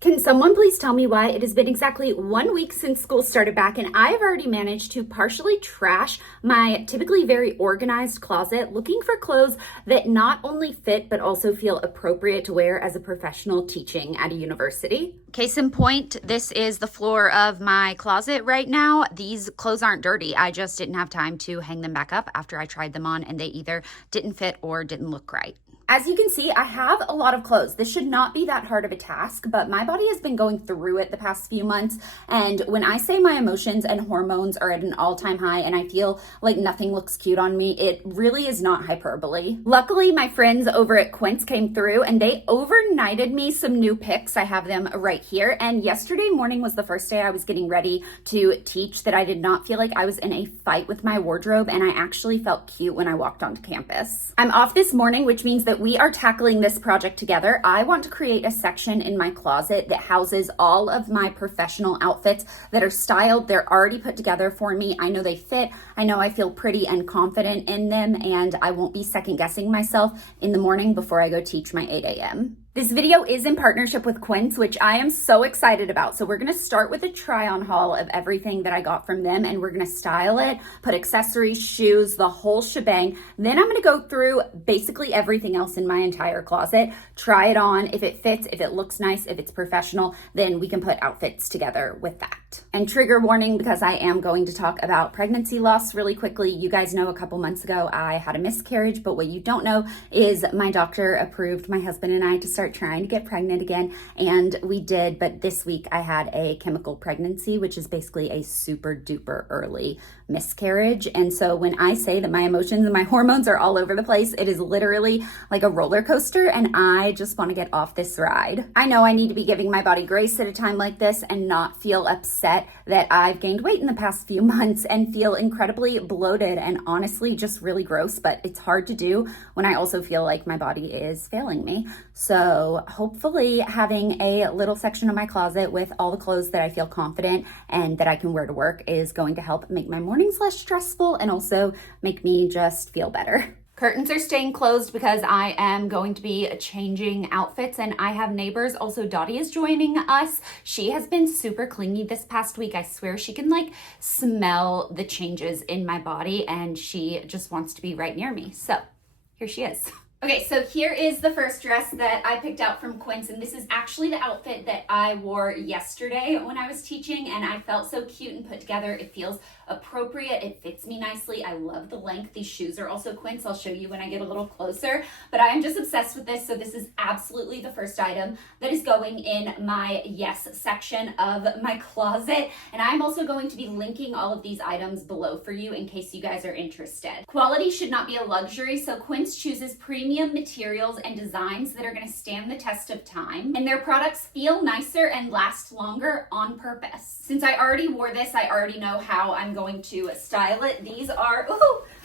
Can someone please tell me why it has been exactly 1 week since school started back and I've already managed to partially trash my typically very organized closet looking for clothes that not only fit but also feel appropriate to wear as a professional teaching at a university? Case in point, this is the floor of my closet right now. These clothes aren't dirty. I just didn't have time to hang them back up after I tried them on and they either didn't fit or didn't look right. As you can see, I have a lot of clothes. This should not be that hard of a task, but my body has been going through it the past few months. And when I say my emotions and hormones are at an all-time high and I feel like nothing looks cute on me, it really is not hyperbole. Luckily, my friends over at Quint came through and they overnighted me some new picks. I have them right here. And yesterday morning was the first day I was getting ready to teach that I did not feel like I was in a fight with my wardrobe, and I actually felt cute when I walked onto campus. I'm off this morning, which means that we are tackling this project together. I want to create a section in my closet that houses all of my professional outfits that are styled. They're already put together for me. I know they fit. I know I feel pretty and confident in them, and I won't be second guessing myself in the morning before I go teach my 8 a.m. This video is in partnership with Quint, which I am so excited about. So we're gonna start with a try-on haul of everything that I got from them, and we're gonna style it, put accessories, shoes, the whole shebang. Then I'm gonna go through basically everything else in my entire closet, try it on. If it fits, if it looks nice, if it's professional, then we can put outfits together with that. And trigger warning, because I am going to talk about pregnancy loss really quickly. You guys know a couple months ago I had a miscarriage, but what you don't know is my doctor approved my husband and I to start trying to get pregnant again, and we did. But this week I had a chemical pregnancy, which is basically a super duper early miscarriage. And so when I say that my emotions and my hormones are all over the place, it is literally like a roller coaster, and I just want to get off this ride. I know I need to be giving my body grace at a time like this and not feel upset that I've gained weight in the past few months and feel incredibly bloated and honestly just really gross, but it's hard to do when I also feel like my body is failing me. So hopefully having a little section of my closet with all the clothes that I feel confident and that I can wear to work is going to help make my mornings less stressful and also make me just feel better. Curtains are staying closed because I am going to be changing outfits, and I have neighbors. Also, Dottie is joining us. She has been super clingy this past week. I swear she can like smell the changes in my body, and she just wants to be right near me. So here she is. Okay, so here is the first dress that I picked out from Quint, and this is actually the outfit that I wore yesterday when I was teaching, and I felt so cute and put together. It feels appropriate. It fits me nicely. I love the length. These shoes are also Quint's. I'll show you when I get a little closer, but I am just obsessed with this. So this is absolutely the first item that is going in my yes section of my closet, and I'm also going to be linking all of these items below for you in case you guys are interested. Quality should not be a luxury, so Quint chooses premium materials and designs that are going to stand the test of time, and their products feel nicer and last longer on purpose. Since I already wore this, I already know how I'm going to style it. These are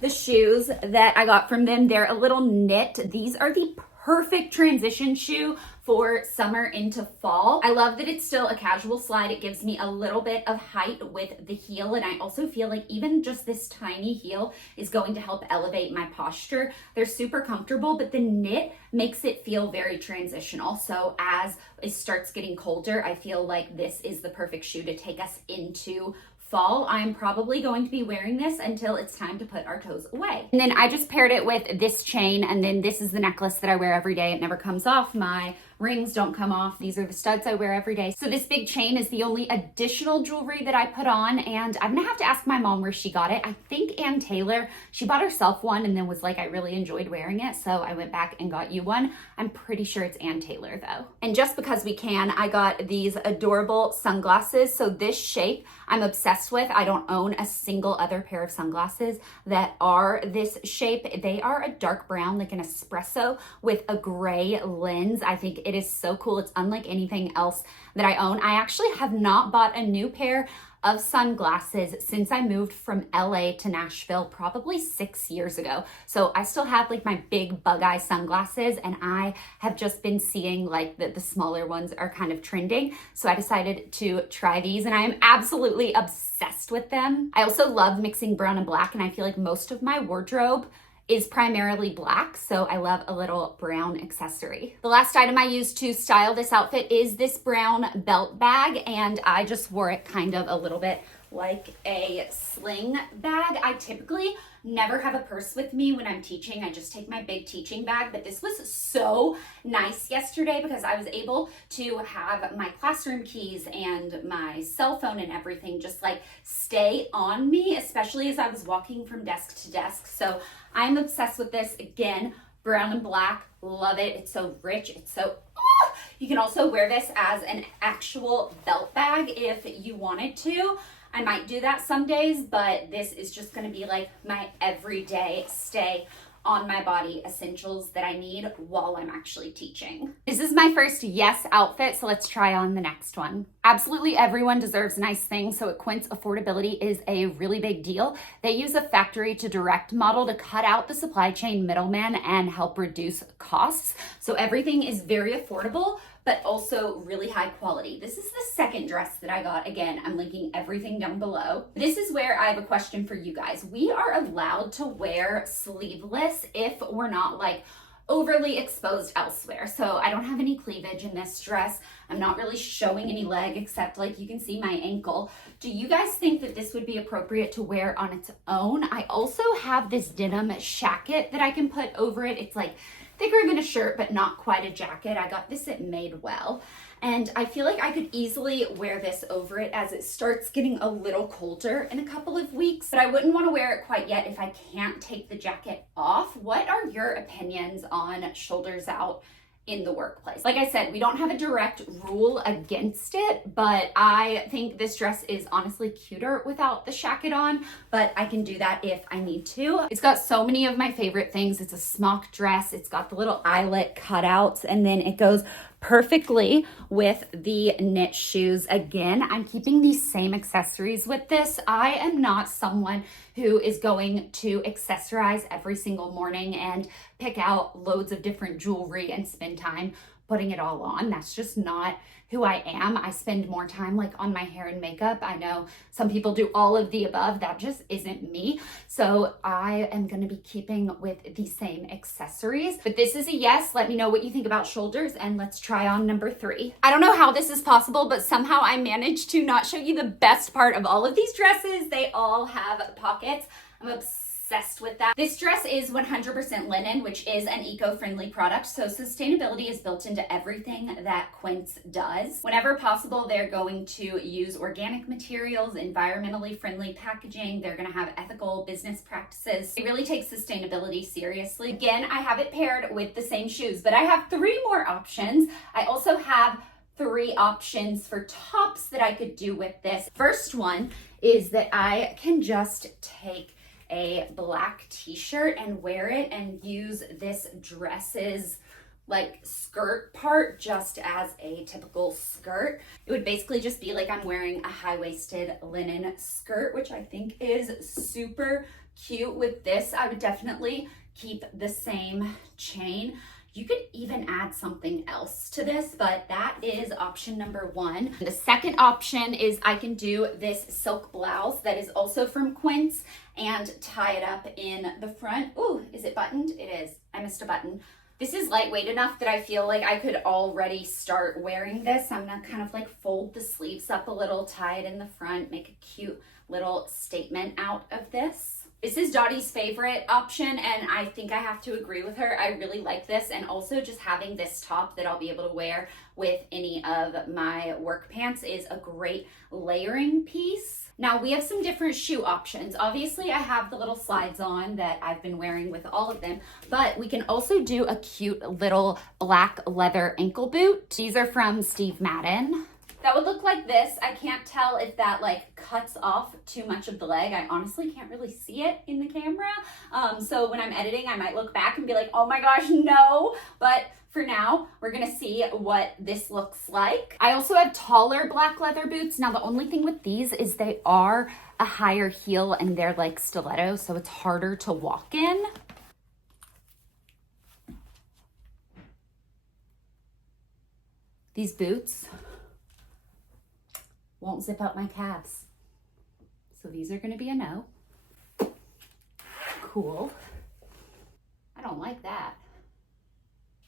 the shoes that I got from them. They're a little knit. These are the perfect transition shoe for summer into fall. I love that it's still a casual slide. It gives me a little bit of height with the heel, and I also feel like even just this tiny heel is going to help elevate my posture. They're super comfortable, but the knit makes it feel very transitional. So as it starts getting colder, I feel like this is the perfect shoe to take us into fall. I'm probably going to be wearing this until it's time to put our toes away. And then I just paired it with this chain, and then this is the necklace that I wear every day. It never comes off. My rings don't come off. These are the studs I wear every day. So this big chain is the only additional jewelry that I put on, and I'm gonna have to ask my mom where she got it. I think Ann Taylor, she bought herself one and then was like, I really enjoyed wearing it, so I went back and got you one. I'm pretty sure it's Ann Taylor though. And just because we can, I got these adorable sunglasses. So this shape I'm obsessed with. I don't own a single other pair of sunglasses that are this shape. They are a dark brown, like an espresso with a gray lens. I think it is so cool. It's unlike anything else that I own. I actually have not bought a new pair of sunglasses since I moved from LA to Nashville probably 6 years ago. So I still have like my big bug eye sunglasses, and I have just been seeing like the smaller ones are kind of trending. So I decided to try these, and I am absolutely obsessed with them. I also love mixing brown and black, and I feel like most of my wardrobe is primarily black, so I love a little brown accessory. The last item I used to style this outfit is this brown belt bag, and I just wore it kind of a little bit like a sling bag. I typically never have a purse with me when I'm teaching. I just take my big teaching bag, but this was so nice yesterday because I was able to have my classroom keys and my cell phone and everything just like stay on me, especially as I was walking from desk to desk. So I'm obsessed with this. Again, brown and black, love it. It's so rich, it's so, you can also wear this as an actual belt bag if you wanted to. I might do that some days, but this is just gonna be like my everyday stay on my body essentials that I need while I'm actually teaching. This is my first yes outfit, so let's try on the next one. Absolutely everyone deserves nice things, so at Quint's, affordability is a really big deal. They use a factory to direct model to cut out the supply chain middleman and help reduce costs. So everything is very affordable, but also really high quality. This is the second dress that I got. Again, I'm linking everything down below. This is where I have a question for you guys. We are allowed to wear sleeveless if we're not like overly exposed elsewhere. So I don't have any cleavage in this dress. I'm not really showing any leg except like you can see my ankle. Do you guys think that this would be appropriate to wear on its own? I also have this denim shacket that I can put over it. It's like thicker than a shirt, but not quite a jacket. I got this at Madewell. And I feel like I could easily wear this over it as it starts getting a little colder in a couple of weeks, but I wouldn't want to wear it quite yet if I can't take the jacket off. What are your opinions on shoulders out in the workplace? Like I said, we don't have a direct rule against it, but I think this dress is honestly cuter without the shacket on, but I can do that if I need to. It's got so many of my favorite things. It's a smock dress. It's got the little eyelet cutouts, and then it goes perfectly with the knit shoes. Again, I'm keeping these same accessories with this. I am not someone who is going to accessorize every single morning and pick out loads of different jewelry and spend time putting it all on. That's just not who I am. I spend more time like on my hair and makeup. I know some people do all of the above. That just isn't me. So I am going to be keeping with the same accessories. But this is a yes. Let me know what you think about shoulders, and let's try on number 3. I don't know how this is possible, but somehow I managed to not show you the best part of all of these dresses. They all have pockets. I'm obsessed with that. This dress is 100% linen, which is an eco-friendly product. So sustainability is built into everything that Quint does. Whenever possible, they're going to use organic materials, environmentally friendly packaging. They're going to have ethical business practices. They really take sustainability seriously. Again, I have it paired with the same shoes, but I have 3 more options. I also have 3 options for tops that I could do with this. First one is that I can just take a black t-shirt and wear it and use this dress's like skirt part just as a typical skirt. It would basically just be like I'm wearing a high-waisted linen skirt, which I think is super cute. With this, I would definitely keep the same chain. You could even add something else to this, but that is option number 1. The second option is I can do this silk blouse that is also from Quint and tie it up in the front. Ooh, is it buttoned? It is. I missed a button. This is lightweight enough that I feel like I could already start wearing this. I'm gonna kind of like fold the sleeves up a little, tie it in the front, make a cute little statement out of this. This is Dottie's favorite option, and I think I have to agree with her. I really like this, and also just having this top that I'll be able to wear with any of my work pants is a great layering piece. Now we have some different shoe options. Obviously I have the little slides on that I've been wearing with all of them, but we can also do a cute little black leather ankle boot. These are from Steve Madden. That would look like this. I can't tell if that like cuts off too much of the leg. I honestly can't really see it in the camera. So when I'm editing, I might look back and be like, oh my gosh, no. But for now, we're gonna see what this looks like. I also have taller black leather boots. Now the only thing with these is they are a higher heel and they're like stilettos, so it's harder to walk in. These boots won't zip up my calves. So these are gonna be a no. Cool. I don't like that.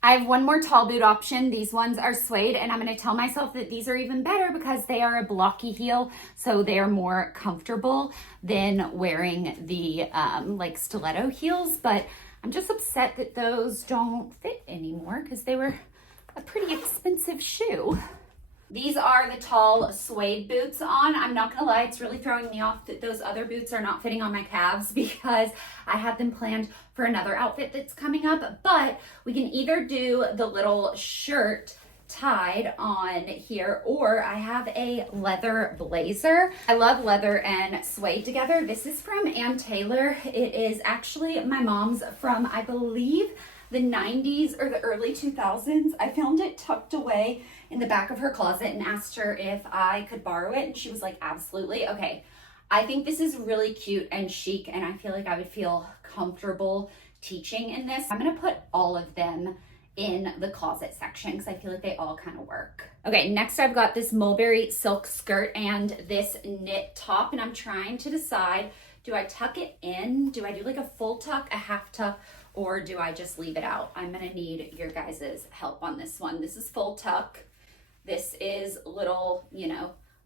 I have one more tall boot option. These ones are suede, and I'm going to tell myself that these are even better because they are a blocky heel, so they are more comfortable than wearing the like stiletto heels. But I'm just upset that those don't fit anymore because they were a pretty expensive shoe. These are the tall suede boots on. I'm not gonna lie, it's really throwing me off that those other boots are not fitting on my calves because I had them planned for another outfit that's coming up, but we can either do the little shirt tied on here, or I have a leather blazer. I love leather and suede together. This is from Ann Taylor. It is actually my mom's from, I believe, the 90s or the early 2000s. I found it tucked away in the back of her closet and asked her if I could borrow it, and she was like, absolutely. Okay, I think this is really cute and chic, and I feel like I would feel comfortable teaching in this. I'm gonna put all of them in the closet section because I feel like they all kind of work. Okay, next I've got this mulberry silk skirt and this knit top, and I'm trying to decide, do I tuck it in? Do I do like a full tuck, a half tuck, or do I just leave it out? I'm gonna need your guys' help on this one. This is full tuck. This is little,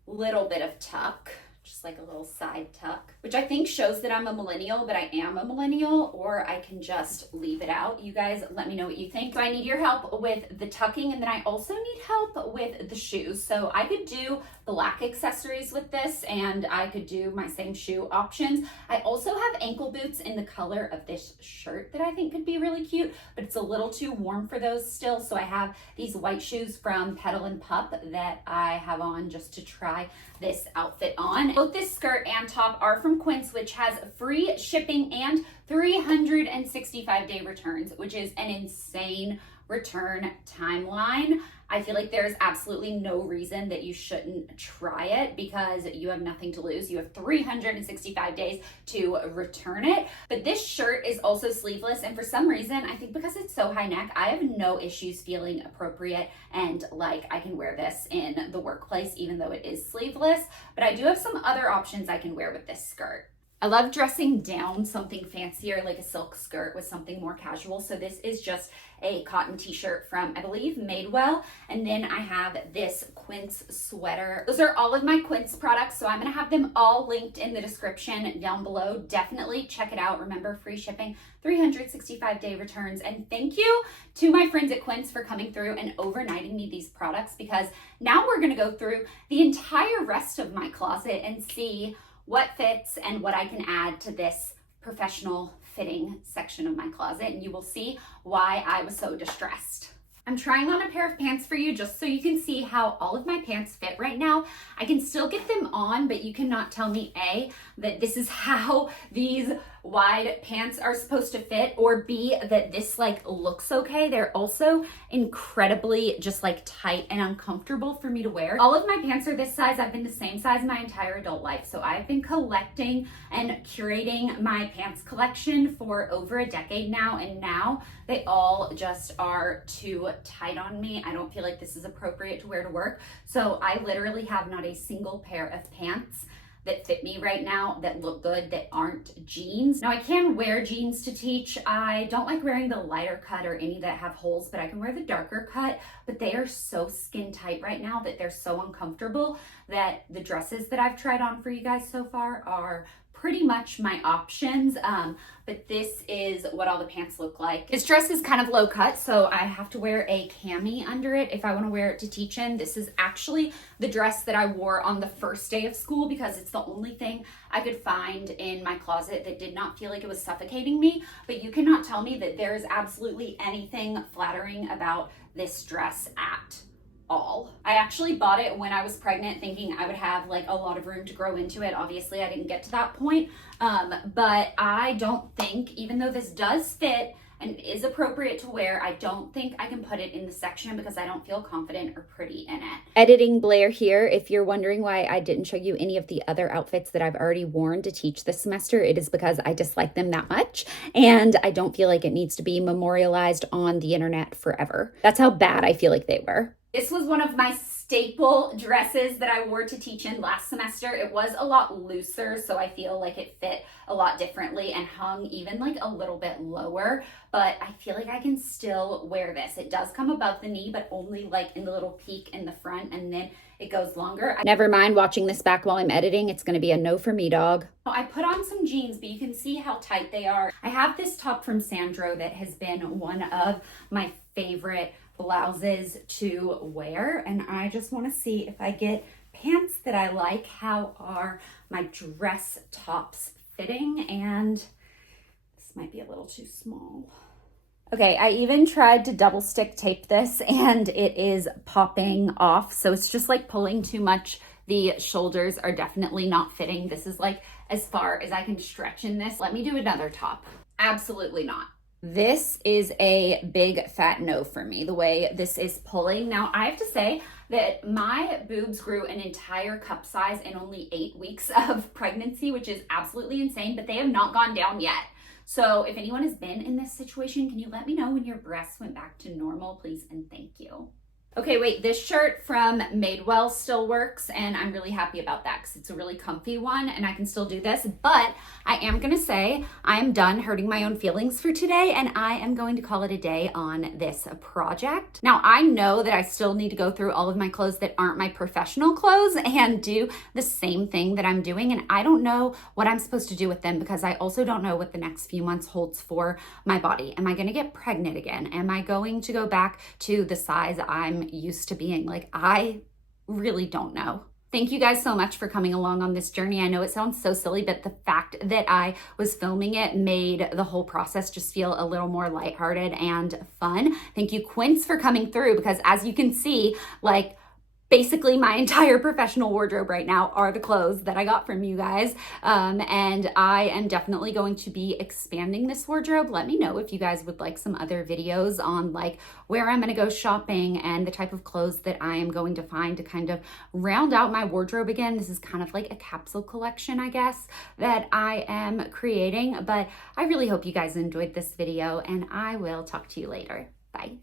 little bit of tuck, just like a little side tuck, which I think shows that I'm a millennial, but I am a millennial, or I can just leave it out. You guys let me know what you think. So I need your help with the tucking, and then I also need help with the shoes. So I could do black accessories with this, and I could do my same shoe options. I also have ankle boots in the color of this shirt that I think could be really cute, but it's a little too warm for those still. So I have these white shoes from Petal and Pup that I have on just to try this outfit on. Both this skirt and top are from Quint, which has free shipping and 365-day returns, which is an insane return timeline. I feel like there's absolutely no reason that you shouldn't try it because you have nothing to lose. You have 365 days to return it. But this shirt is also sleeveless, and for some reason, I think because it's so high neck, I have no issues feeling appropriate and like I can wear this in the workplace even though it is sleeveless. But I do have some other options I can wear with this skirt. I love dressing down something fancier like a silk skirt with something more casual. So this is just a cotton t-shirt from, I believe, Madewell. And then I have this Quint sweater. Those are all of my Quint products. So I'm going to have them all linked in the description down below. Definitely check it out. Remember, free shipping, 365-day returns. And thank you to my friends at Quint for coming through and overnighting me these products, because now we're going to go through the entire rest of my closet and see what fits and what I can add to this professional fitting section of my closet, and you will see why I was so distressed. I'm trying on a pair of pants for you just so you can see how all of my pants fit right now. I can still get them on, but you cannot tell me A, that this is how these wide pants are supposed to fit, or B, that this like looks okay. They're also incredibly just like tight and uncomfortable for me to wear. All of my pants are this size. I've been the same size my entire adult life. So I've been collecting and curating my pants collection for over a decade now, and now they all just are too tight on me. I don't feel like this is appropriate to wear to work. So I literally have not a single pair of pants that fit me right now, that look good, that aren't jeans. Now I can wear jeans to teach. I don't like wearing the lighter cut or any that have holes, but I can wear the darker cut, but they are so skin tight right now that they're so uncomfortable that the dresses that I've tried on for you guys so far are pretty much my options, but this is what all the pants look like. This dress is kind of low cut, so I have to wear a cami under it if I want to wear it to teach in. This is actually the dress that I wore on the first day of school because it's the only thing I could find in my closet that did not feel like it was suffocating me, but you cannot tell me that there is absolutely anything flattering about this dress at all. I actually bought it when I was pregnant thinking I would have like a lot of room to grow into it. Obviously I didn't get to that point, but I don't think, even though this does fit and is appropriate to wear, I don't think I can put it in the section because I don't feel confident or pretty in it. Editing Blair here. If you're wondering why I didn't show you any of the other outfits that I've already worn to teach this semester, it is because I dislike them that much and I don't feel like it needs to be memorialized on the internet forever. That's how bad I feel like they were. This was one of my staple dresses that I wore to teach in last semester. It was a lot looser, so I feel like it fit a lot differently and hung even like a little bit lower, but I feel like I can still wear this. It does come above the knee, but only like in the little peak in the front, and then it goes longer. Never mind watching this back while I'm editing. It's gonna be a no for me, dog. I put on some jeans, but you can see how tight they are. I have this top from Sandro that has been one of my favorite blouses to wear, and I just want to see if I get pants that I like. How are my dress tops fitting? And this might be a little too small. Okay, I even tried to double stick tape this and it is popping off, so it's just like pulling too much. The shoulders are definitely not fitting. This is like as far as I can stretch in this. Let me do another top. Absolutely not. This is a big fat no for me, the way this is pulling. Now, I have to say that my boobs grew an entire cup size in only 8 weeks of pregnancy, which is absolutely insane, but they have not gone down yet. So if anyone has been in this situation, can you let me know when your breasts went back to normal, please, and thank you. Okay, wait, this shirt from Madewell still works, and I'm really happy about that because it's a really comfy one and I can still do this, but I am gonna say I am done hurting my own feelings for today, and I am going to call it a day on this project. Now, I know that I still need to go through all of my clothes that aren't my professional clothes and do the same thing that I'm doing, and I don't know what I'm supposed to do with them because I also don't know what the next few months holds for my body. Am I gonna get pregnant again? Am I going to go back to the size I'm used to being? Like, I really don't know. Thank you guys so much for coming along on this journey. I know it sounds so silly, but the fact that I was filming it made the whole process just feel a little more lighthearted and fun. Thank you, Quints, for coming through, because as you can see, like, basically my entire professional wardrobe right now are the clothes that I got from you guys. And I am definitely going to be expanding this wardrobe. Let me know if you guys would like some other videos on like where I'm gonna go shopping and the type of clothes that I am going to find to kind of round out my wardrobe again. This is kind of like a capsule collection, I guess, that I am creating. But I really hope you guys enjoyed this video, and I will talk to you later. Bye.